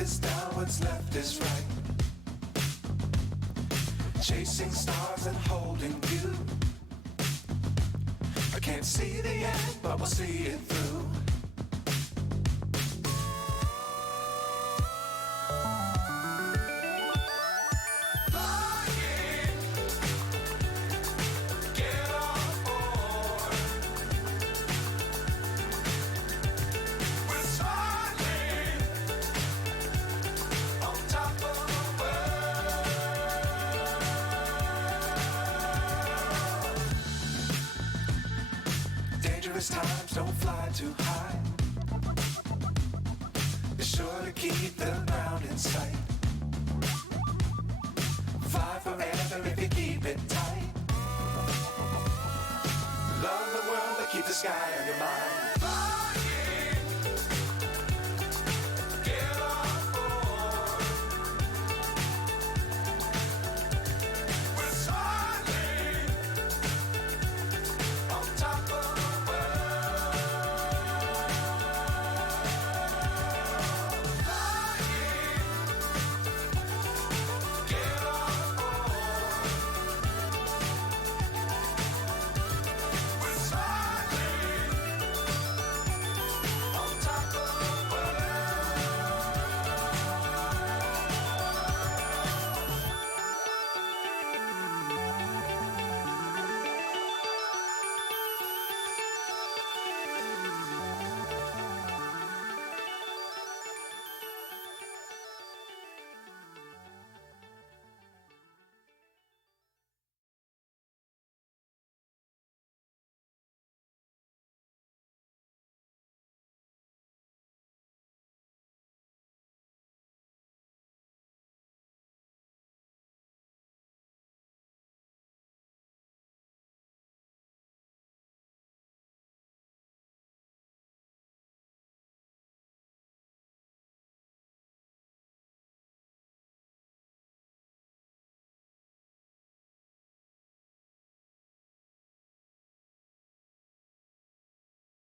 is down, what's left is right. Chasing stars and holding you. I can't see the end, but we'll see it through. Times don't fly too high. Be sure to keep the ground in sight. Fly forever if you keep it tight. Love the world, but keep the sky on your mind.